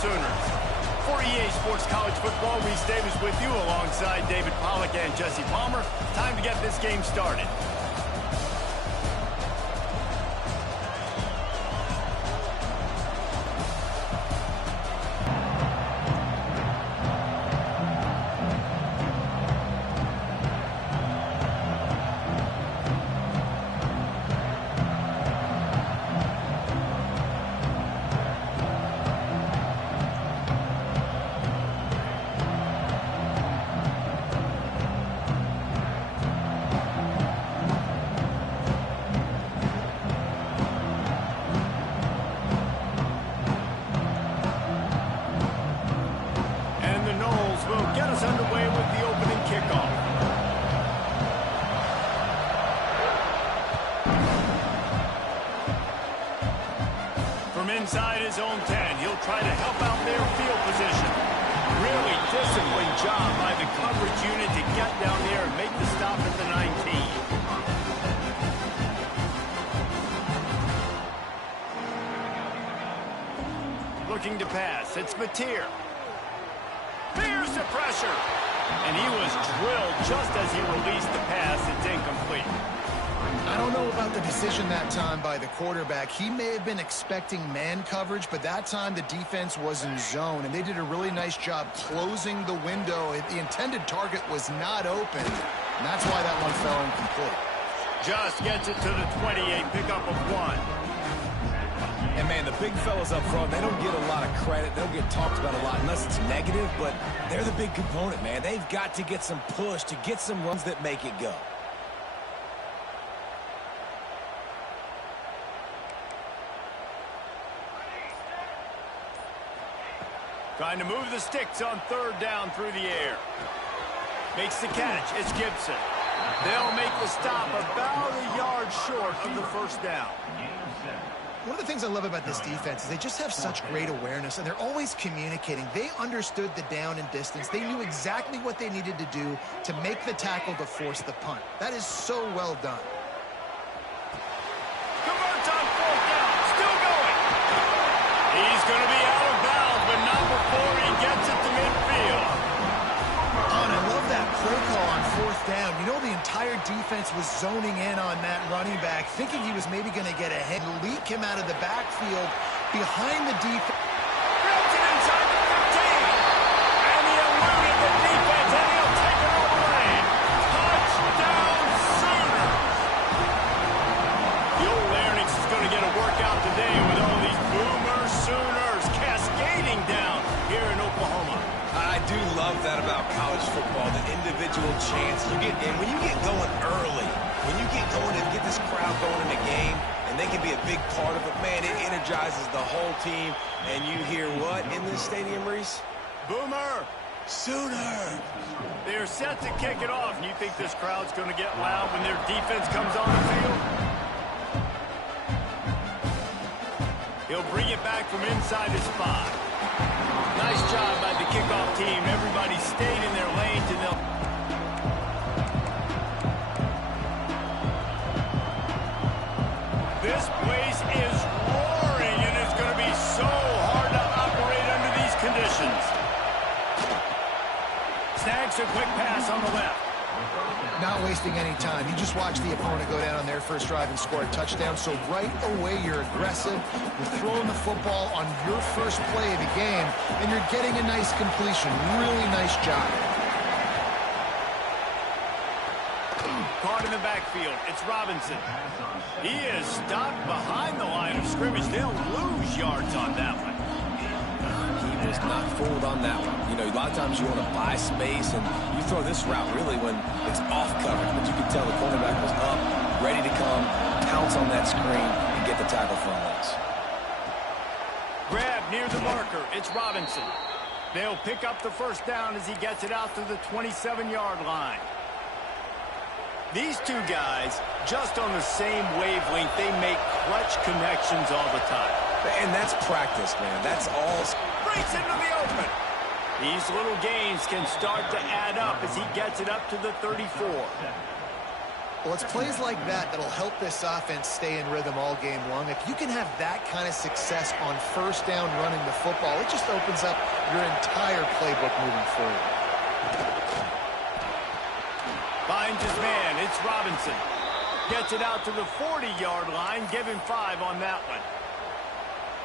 Sooners. For EA Sports College Football, Reese Davis with you alongside David Pollack and Jesse Palmer. Time to get this game started. Inside his own 10, he'll try to help out their field position. Really disciplined job by the coverage unit to get down there and make the stop at the 19. Looking to pass, it's Mateer. Fears the pressure. And he was drilled just as he released the pass. It's incomplete. I don't know about the decision that time by the quarterback. He may have been expecting man coverage, but that time the defense was in zone, and they did a really nice job closing the window. The intended target was not open, and that's why that one fell incomplete. Just gets it to the 28, pickup of 1. And, man, the big fellas up front, they don't get a lot of credit. They don't get talked about a lot unless it's negative, but they're the big component, man. They've got to get some push to get some runs that make it go. Trying to move the sticks on third down through the air. Makes the catch. It's Gibson. They'll make the stop about a yard short of the first down. One of the things I love about this defense is they just have such great awareness, and they're always communicating. They understood the down and distance. They knew exactly what they needed to do to make the tackle to force the punt. That is so well done. Converts on fourth down. Still going. He's going to be out of bounds, but not before he gets it to midfield. Oh, and I love that play call on fourth down. You know, the entire defense was zoning in on that running back, thinking he was maybe going to get ahead, leak him out of the backfield behind the defense. Grabs it inside the 15. And he eluded the defense, and he'll take it all away. Touchdown, Sooners. The old Larynx is going to get a workout today with all these Boomer Sooners cascading down here in Oklahoma. I do love that about college football, the individual chance you get. And when you get going early, when you get going and get this crowd going in a game, and they can be a big part of it, man, it energizes the whole team. And you hear what in this stadium, Reese? Boomer Sooner. They're set to kick it off. And you think this crowd's going to get loud when their defense comes on the field? He'll bring it back from inside his 5. Nice job by the kickoff team. Everybody stayed in their lanes, and they'll... This place is roaring, and it's going to be so hard to operate under these conditions. Snags a quick pass on the left. Not wasting any time. You just watch the opponent go down on their first drive and score a touchdown. So right away, you're aggressive. You're throwing the football on your first play of the game, and you're getting a nice completion. Really nice job. Caught in the backfield. It's Robinson. He is stopped behind the line of scrimmage. They'll lose yards on that one. He was not fooled on that one. You know, a lot of times you want to buy space, and you throw this route really when it's off coverage. But you can tell the cornerback was up, ready to come, pounce on that screen, and get the tackle for a loss. Grab near the marker. It's Robinson. They'll pick up the first down as he gets it out to the 27-yard line. These two guys, just on the same wavelength, they make clutch connections all the time. And that's practice, man. That's all. Breaks into the open. These little gains can start to add up as he gets it up to the 34. Well, it's plays like that that'll help this offense stay in rhythm all game long. If you can have that kind of success on first down running the football, it just opens up your entire playbook moving forward. Finds his man. It's Robinson. Gets it out to the 40-yard line. Give him 5 on that one.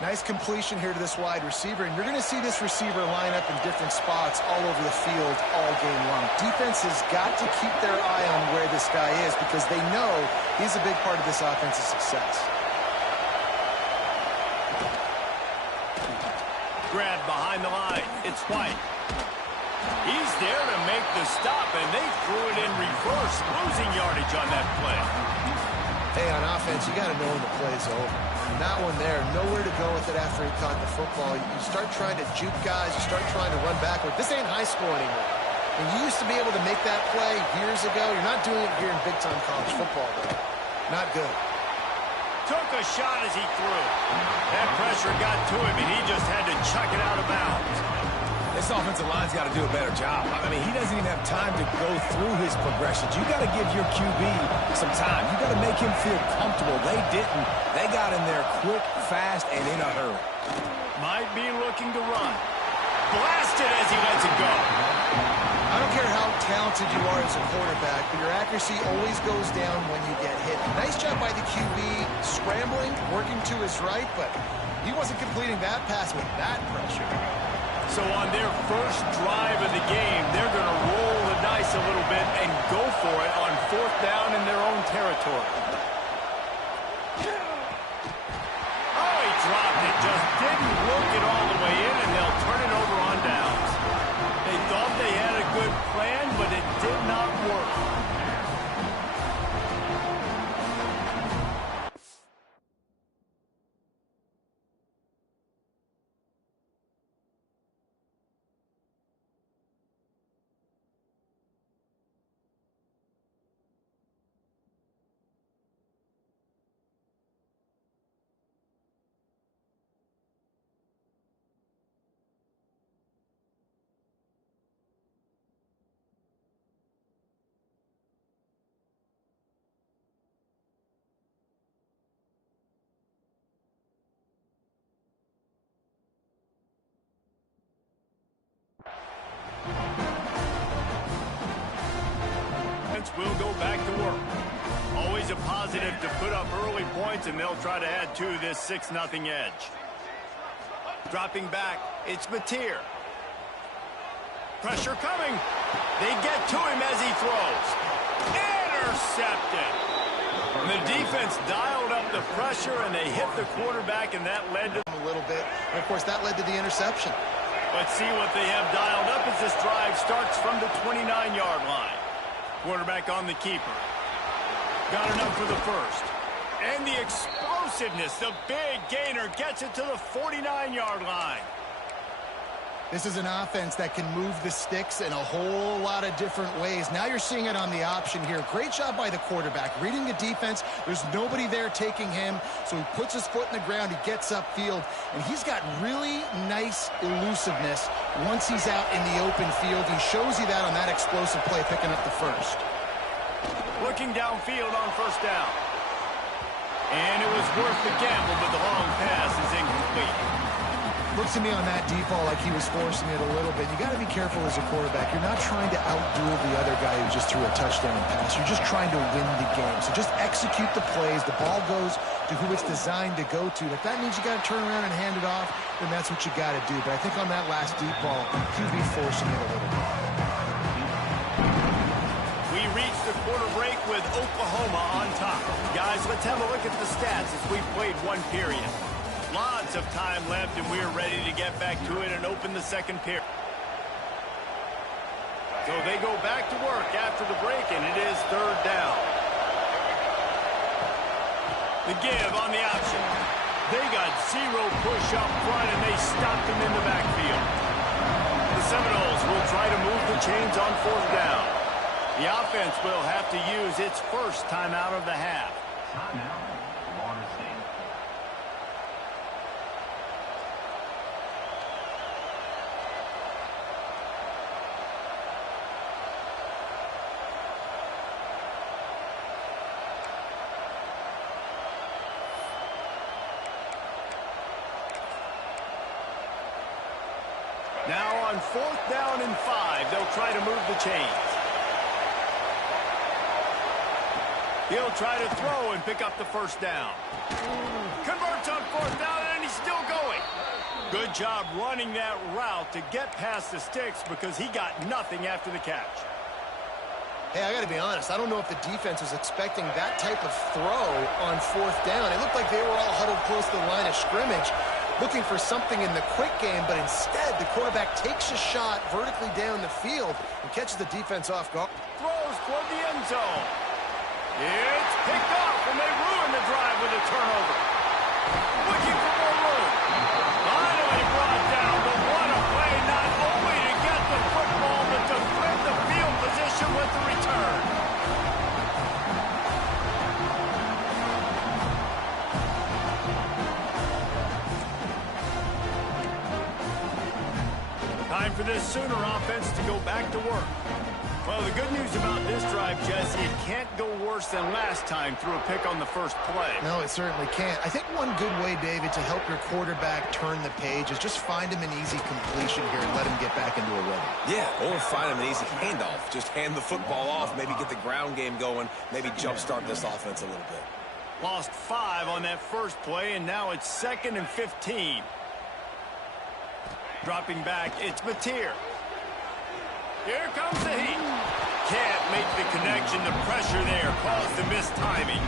Nice completion here to this wide receiver, and you're going to see this receiver line up in different spots all over the field all game long. Defense has got to keep their eye on where this guy is because they know he's a big part of this offense's success. Grab behind the line. It's White. He's there to make the stop, and they threw it in reverse, losing yardage on that play. Hey, on offense, you got to know when the play's over. And that one there, nowhere to go with it after he caught the football. You start trying to juke guys. You start trying to run backward. This ain't high school anymore. And you used to be able to make that play years ago. You're not doing it here in big-time college football, though. Not good. Took a shot as he threw. That pressure got to him, and he just had to chuck it out of bounds. This offensive line's got to do a better job. I mean, he doesn't even have time to go through his progressions. You got to give your QB some time. You got to make him feel comfortable. They didn't. They got in there quick, fast, and in a hurry. Might be looking to run. Blasted as he lets it go. I don't care how talented you are as a quarterback, but your accuracy always goes down when you get hit. Nice job by the QB scrambling, working to his right, but he wasn't completing that pass with that pressure. So on their first drive of the game, they're going to roll the dice a little bit and go for it on 4th down in their own territory. Oh, he dropped it. Just didn't look it all the way in, and they'll turn it over on downs. They thought they had a good plan, but it did not work. Will go back to work. Always a positive to put up early points, and they'll try to add to this 6-0 edge. Dropping back, it's Mateer. Pressure coming. They get to him as he throws. Intercepted. And the defense dialed up the pressure, and they hit the quarterback, and that led to A little bit, and of course that led to the interception. Let's see what they have dialed up as this drive starts from the 29-yard line. Quarterback on the keeper. Got enough for the first. And the explosiveness, the big gainer gets it to the 49-yard line. This is an offense that can move the sticks in a whole lot of different ways. Now you're seeing it on the option here. Great job by the quarterback. Reading the defense, there's nobody there taking him, so he puts his foot in the ground, he gets upfield, and he's got really nice elusiveness once he's out in the open field. He shows you that on that explosive play, picking up the first. Looking downfield on first down. And it was worth the gamble, but the long pass is incomplete. Looks to me on that deep ball like he was forcing it a little bit. You got to be careful as a quarterback. You're not trying to outduel the other guy who just threw a touchdown pass. You're just trying to win the game. So just execute the plays. The ball goes to who it's designed to go to. If that means you got to turn around and hand it off, then that's what you got to do. But I think on that last deep ball, QB forcing it a little bit. We reach the quarter break with Oklahoma on top. Guys, let's have a look at the stats as we've played one period. Lots of time left, and we're ready to get back to it and open the second period. So they go back to work after the break, and it is 3rd down. The give on the option. They got 0 push up front, and they stopped him in the backfield. The Seminoles will try to move the chains on 4th down. The offense will have to use its first timeout of the half. Timeout, Florida State. Now on 4th down and 5, they'll try to move the chains. He'll try to throw and pick up the first down. Converts on 4th down, and he's still going. Good job running that route to get past the sticks because he got nothing after the catch. Hey, I got to be honest. I don't know if the defense was expecting that type of throw on 4th down. It looked like they were all huddled close to the line of scrimmage, looking for something in the quick game, but instead the quarterback takes a shot vertically down the field and catches the defense off guard. Throws toward the end zone. It's picked off, and they ruin the drive with a turnover. Looking for more room. Finally brought down, but what a play, not only to get the football, but to flip the field position with the return. Time for this Sooner offense to go back to work. Well, the good news about this drive, Jesse, it can't go worse than last time through a pick on the first play. No, it certainly can't. I think one good way, David, to help your quarterback turn the page is just find him an easy completion here and let him get back into a rhythm. Yeah, or find him an easy handoff. Just hand the football off, maybe get the ground game going, maybe jumpstart this offense a little bit. Lost 5 on that first play, and now it's 2nd and 15. Dropping back, it's Mateer. Here comes the heat. Can't make the connection. The pressure there caused the missed timing.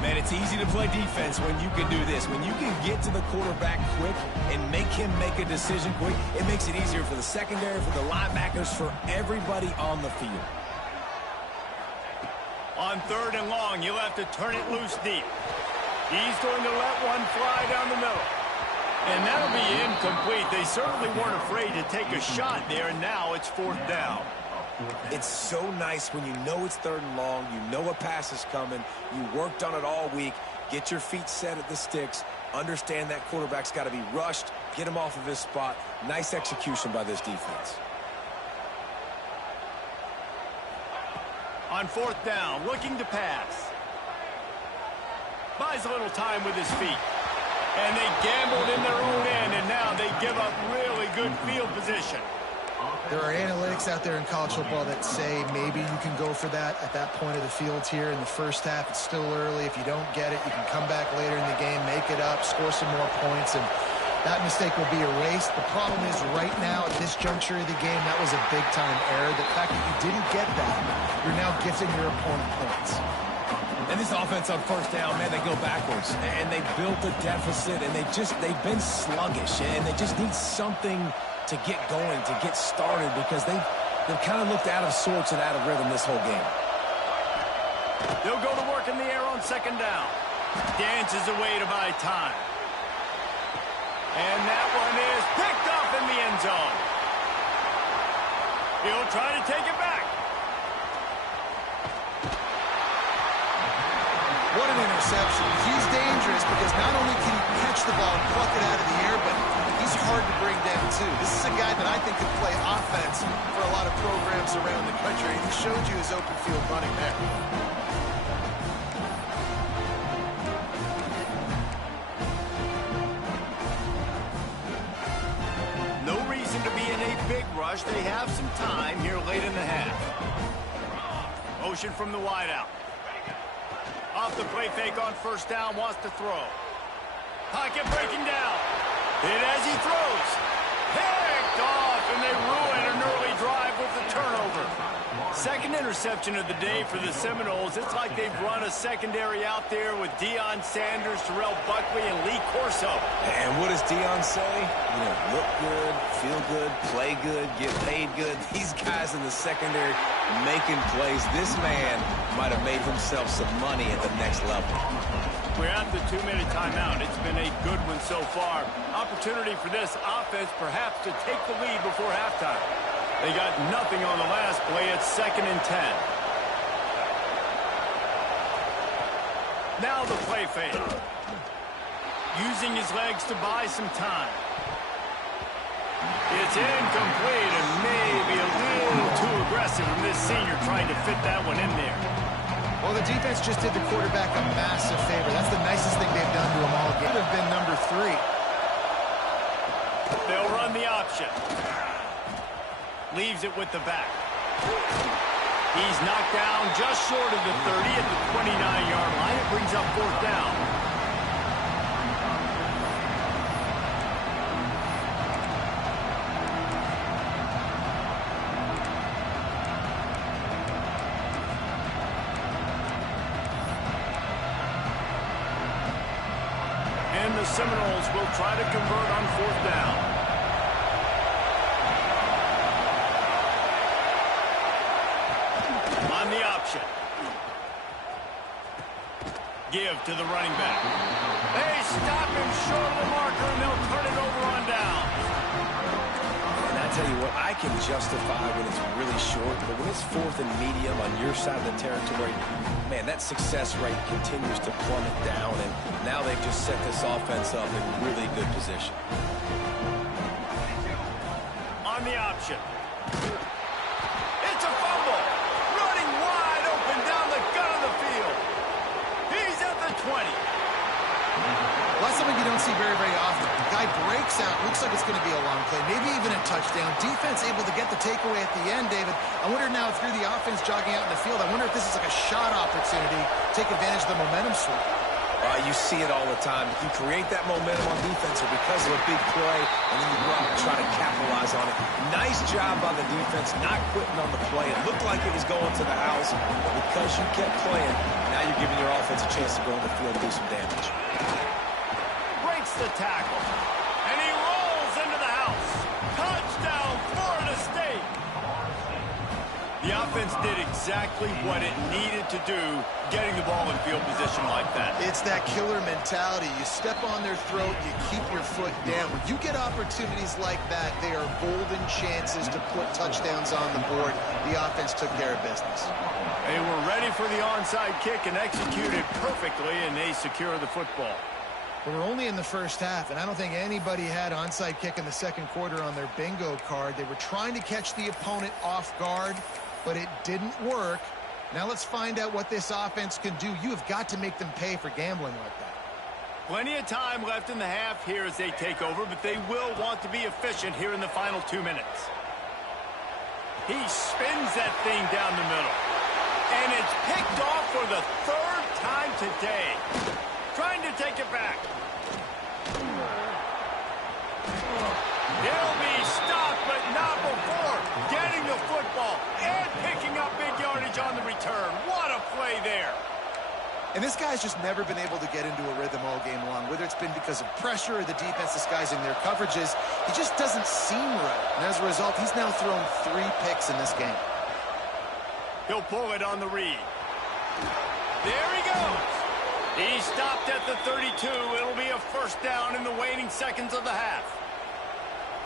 Man, it's easy to play defense when you can do this. When you can get to the quarterback quick and make him make a decision quick, it makes it easier for the secondary, for the linebackers, for everybody on the field. On 3rd and long, you'll have to turn it loose deep. He's going to let one fly down the middle. And that'll be incomplete. They certainly weren't afraid to take a shot there, and now it's 4th down. It's so nice when you know it's 3rd and long, you know a pass is coming, you worked on it all week, get your feet set at the sticks, understand that quarterback's got to be rushed, get him off of his spot. Nice execution by this defense. On 4th down, looking to pass. Buys a little time with his feet. And they gambled in their own end, and now they give up really good field position. There are analytics out there in college football that say maybe you can go for that at that point of the field here in the first half. It's still early. If you don't get it, you can come back later in the game, make it up, score some more points, and that mistake will be erased. The problem is right now at this juncture of the game, that was a big-time error. The fact that you didn't get that, you're now gifting your opponent points. And this offense on 1st down, man, they go backwards. And they built a deficit, and they've been sluggish. And they just need something to get going, to get started, because they've kind of looked out of sorts and out of rhythm this whole game. They'll go to work in the air on 2nd down. Dances away to buy time. And that one is picked off in the end zone. He'll try to take it back. What an interception. He's dangerous because not only can he catch the ball and pluck it out of the air, but he's hard to bring down, too. This is a guy that I think could play offense for a lot of programs around the country, and he showed you his open field running there. No reason to be in a big rush. They have some time here late in the half. Motion from the wideout. Off the play fake on 1st down, wants to throw. Pocket breaking down. Hit as he throws. Picked off, and they ruin an early drive with the turnover. 2nd interception of the day for the Seminoles. It's like they've run a secondary out there with Deion Sanders, Terrell Buckley, and Lee Corso. And what does Deion say? You know, look good, feel good, play good, get paid good. These guys in the secondary making plays. This man might have made himself some money at the next level. We're at the 2-minute timeout. It's been a good one so far. Opportunity for this offense perhaps to take the lead before halftime. They got nothing on the last play. It's 2nd and 10. Now the play fake. Using his legs to buy some time. It's incomplete and maybe a little too aggressive from this senior trying to fit that one in there. Well, the defense just did the quarterback a massive favor. That's the nicest thing they've done to him all game. Could have been number 3. They'll run the option. Leaves it with the back. He's knocked down just short of the 30 at the 29-yard line. It brings up fourth down. And the Seminoles will try to convert on fourth down. On the option. Give to the running back. They stop him short of the marker, and they'll turn it over on downs. And I tell you what, I can justify when it's really short, but when it's fourth and medium on your side of the territory, man, that success rate continues to plummet down, and now they've just set this offense up in really good position. On the option. It's a fumble. Running wide open down the gut of the field. He's at the 20. Well, that's something you don't see very, very often. The guy breaks out. Looks like it's going to be a long play, maybe even a touchdown. Defense able to get the takeaway at the end, David. I wonder now if you're the offense jogging out in the field, I wonder if this is like a shot opportunity to take advantage of the momentum swing. You see it all the time. You create that momentum on defense because of a big play, and then you go out and try to capitalize on it. Nice job by the defense, not quitting on the play. It looked like it was going to the house, but because you kept playing, now you're giving your offense a chance to go on the field and do some damage. Breaks the tackle, and he rolls into the house. Touchdown, Florida State. The offense did exactly what it needed to do, getting the ball in field position like that. It's that killer mentality. You step on their throat, you keep your foot down. When you get opportunities like that, they are golden chances to put touchdowns on the board. The offense took care of business. They were ready for the onside kick and executed perfectly, and they secure the football. We're only in the first half, and I don't think anybody had onside kick in the second quarter on their bingo card. They were trying to catch the opponent off guard, but it didn't work. Now let's find out what this offense can do. You have got to make them pay for gambling like that. Plenty of time left in the half here as they take over, but they will want to be efficient here in the final 2 minutes. He spins that thing down the middle. And it's picked off for the third time today. Trying to take it back. He'll be stopped, but not before getting the football and picking up big yardage on the return. What a play there. And this guy's just never been able to get into a rhythm all game long, whether it's been because of pressure or the defense disguising their coverages. He just doesn't seem right. And as a result, he's now thrown 3 picks in this game. He'll pull it on the read. There he goes. He stopped at the 32. It'll be a first down in the waning seconds of the half.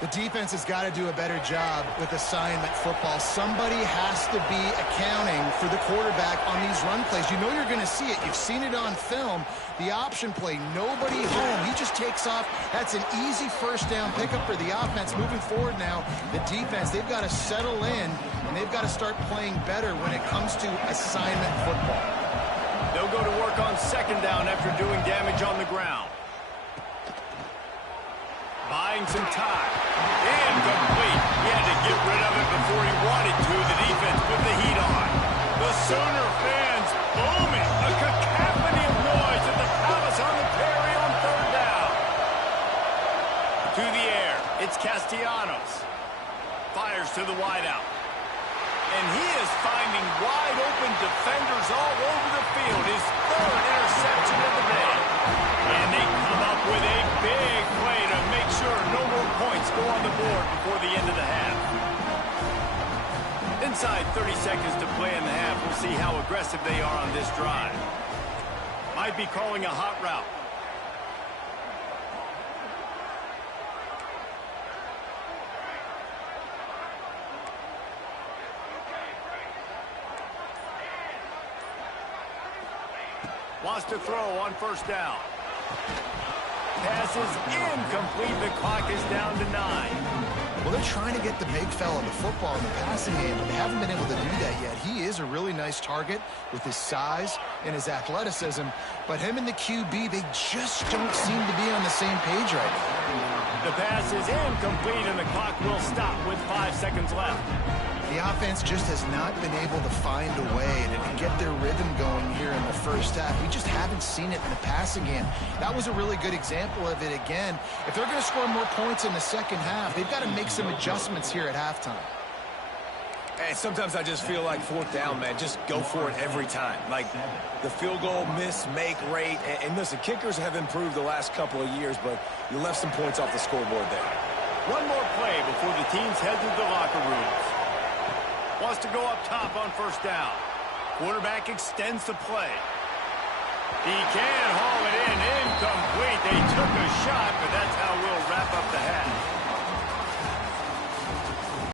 The defense has got to do a better job with assignment football. Somebody has to be accounting for the quarterback on these run plays. You know you're going to see it. You've seen it on film. The option play, nobody home. He just takes off. That's an easy first down pickup for the offense. Moving forward now, the defense, they've got to settle in, and they've got to start playing better when it comes to assignment football. They'll go to work on second down after doing damage on the ground. Buying some time. Incomplete. He had to get rid of it before he wanted to. The defense put the heat on. The Sooner fans booming. A cacophony of noise at the Palace on the Prairie on third down. To the air. It's Castellanos. Fires to the wideout. And he is finding wide open defenders all over the field. His third interception of the day. And they come up with a big play to make sure no more points go on the board before the end of the half. Inside 30 seconds to play in the half. We'll see how aggressive they are on this drive. Might be calling a hot route. Wants to throw on first down. Pass is incomplete. The clock is down to 9. Well, they're trying to get the big fella the football in the passing game, but they haven't been able to do that yet. He is a really nice target with his size and his athleticism, but him and the QB, they just don't seem to be on the same page right now. The pass is incomplete, and the clock will stop with 5 seconds left. The offense just has not been able to find a way to get their rhythm going here in the first half. We just haven't seen it in the passing game. That was a really good example of it again. If they're going to score more points in the second half, they've got to make some adjustments here at halftime. And sometimes I just feel like fourth down, man, just go for it every time. Like the field goal miss, make rate. And listen, kickers have improved the last couple of years, but you left some points off the scoreboard there. One more play before the teams head to the locker rooms. Wants to go up top on first down. Quarterback extends the play. He can haul it in. Incomplete. They took a shot, but that's how we'll wrap up the half.